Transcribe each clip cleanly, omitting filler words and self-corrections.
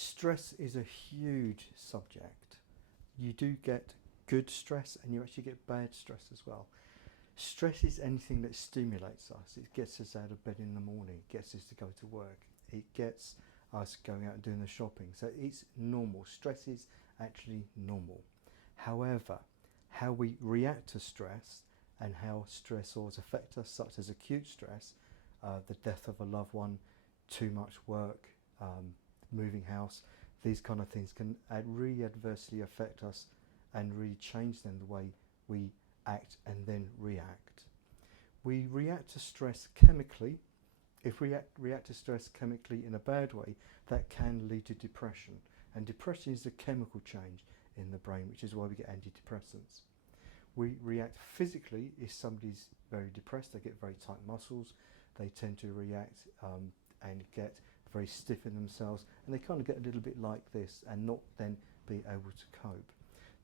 Stress is a huge subject. You do get good stress and you actually get bad stress as well. Stress is anything that stimulates us. It gets us out of bed in the morning, it gets us to go to work, it gets us going out and doing the shopping. So it's normal. Stress is actually normal. However, how we react to stress and how stressors affect us, such as acute stress, the death of a loved one, too much work, moving house, these kind of things can really adversely affect us and really change then the way we act and then react. We react to stress chemically. If we react to stress chemically in a bad way, that can lead to depression. And depression is a chemical change in the brain, which is why we get antidepressants. We react physically. If somebody's very depressed, they get very tight muscles, they tend to react and get very stiff in themselves, and they kind of get a little bit like this and not then be able to cope.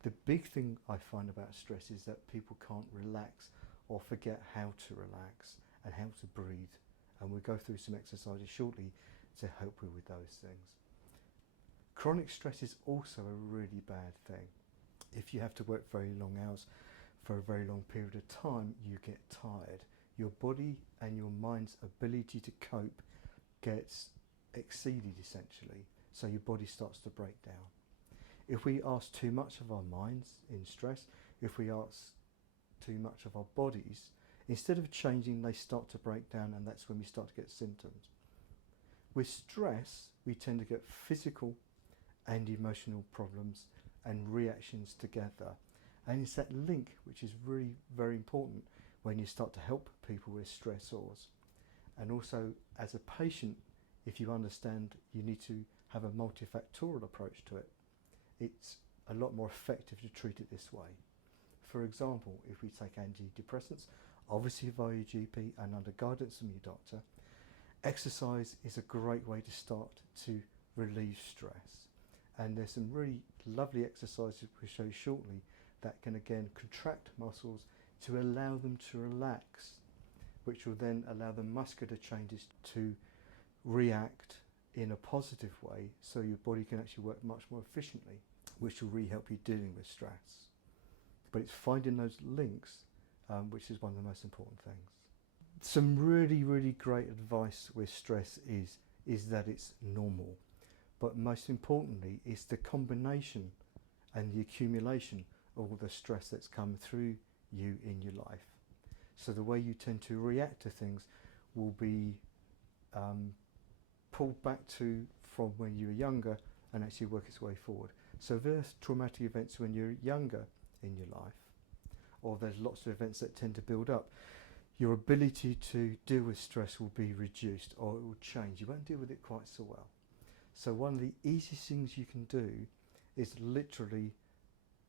The big thing I find about stress is that people can't relax or forget how to relax and how to breathe, and we'll go through some exercises shortly to help you with those things. Chronic stress is also a really bad thing. If you have to work very long hours for a very long period of time, you get tired. Your body and your mind's ability to cope gets exceeded essentially, so your body starts to break down. If we ask too much of our minds in stress, if we ask too much of our bodies, instead of changing, they start to break down, and that's when we start to get symptoms. With stress, we tend to get physical and emotional problems and reactions together, and it's that link which is really very important when you start to help people with stressors. And also, as a patient, if you understand you need to have a multifactorial approach to it, it's a lot more effective to treat it this way. For example, if we take antidepressants, obviously via your GP and under guidance from your doctor, exercise is a great way to start to relieve stress. And there's some really lovely exercises we'll show shortly that can again contract muscles to allow them to relax, which will then allow the muscular changes to react in a positive way, so your body can actually work much more efficiently, which will really help you dealing with stress. But it's finding those links which is one of the most important things. Some really great advice with stress is that it's normal, but most importantly is the combination and the accumulation of all the stress that's come through you in your life. So the way you tend to react to things will be pulled back to from when you were younger and actually work its way forward. So there's traumatic events when you're younger in your life, or there's lots of events that tend to build up. Your ability to deal with stress will be reduced, or it will change. You won't deal with it quite so well. So one of the easiest things you can do is literally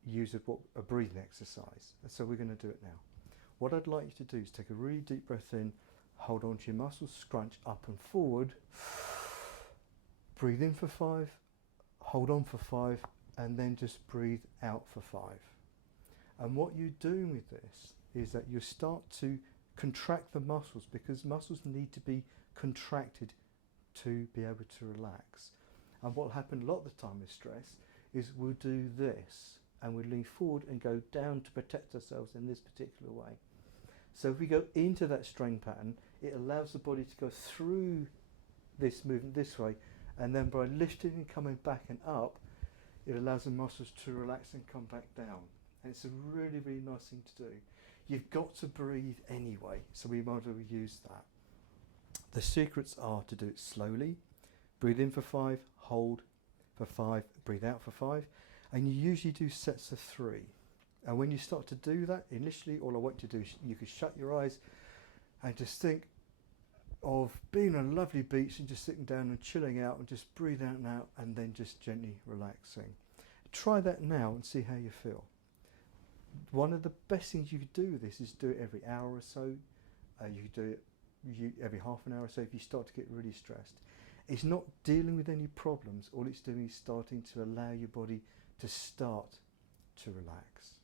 use a breathing exercise. So we're going to do it now. What I'd like you to do is take a really deep breath in, hold on to your muscles, scrunch up and forward, breathe in for 5, hold on for 5, and then just breathe out for 5. And what you're doing with this is that you start to contract the muscles, because muscles need to be contracted to be able to relax. And what will happen a lot of the time with stress is we'll do this and we'll lean forward and go down to protect ourselves in this particular way. So if we go into that strain pattern, it allows the body to go through this movement this way, and then by lifting and coming back and up, it allows the muscles to relax and come back down. And it's a really nice thing to do. You've got to breathe anyway, so we might as well use that. The secrets are to do it slowly. Breathe in for 5, hold for 5, breathe out for 5, and you usually do sets of 3. And when you start to do that, initially all I want you to do is you can shut your eyes and just think of being on a lovely beach and just sitting down and chilling out and just breathe out and out, and then just gently relaxing. Try that now and see how you feel. One of the best things you could do with this is do it every hour or so. You could do it every half an hour or so if you start to get really stressed. It's not dealing with any problems. All it's doing is starting to allow your body to start to relax.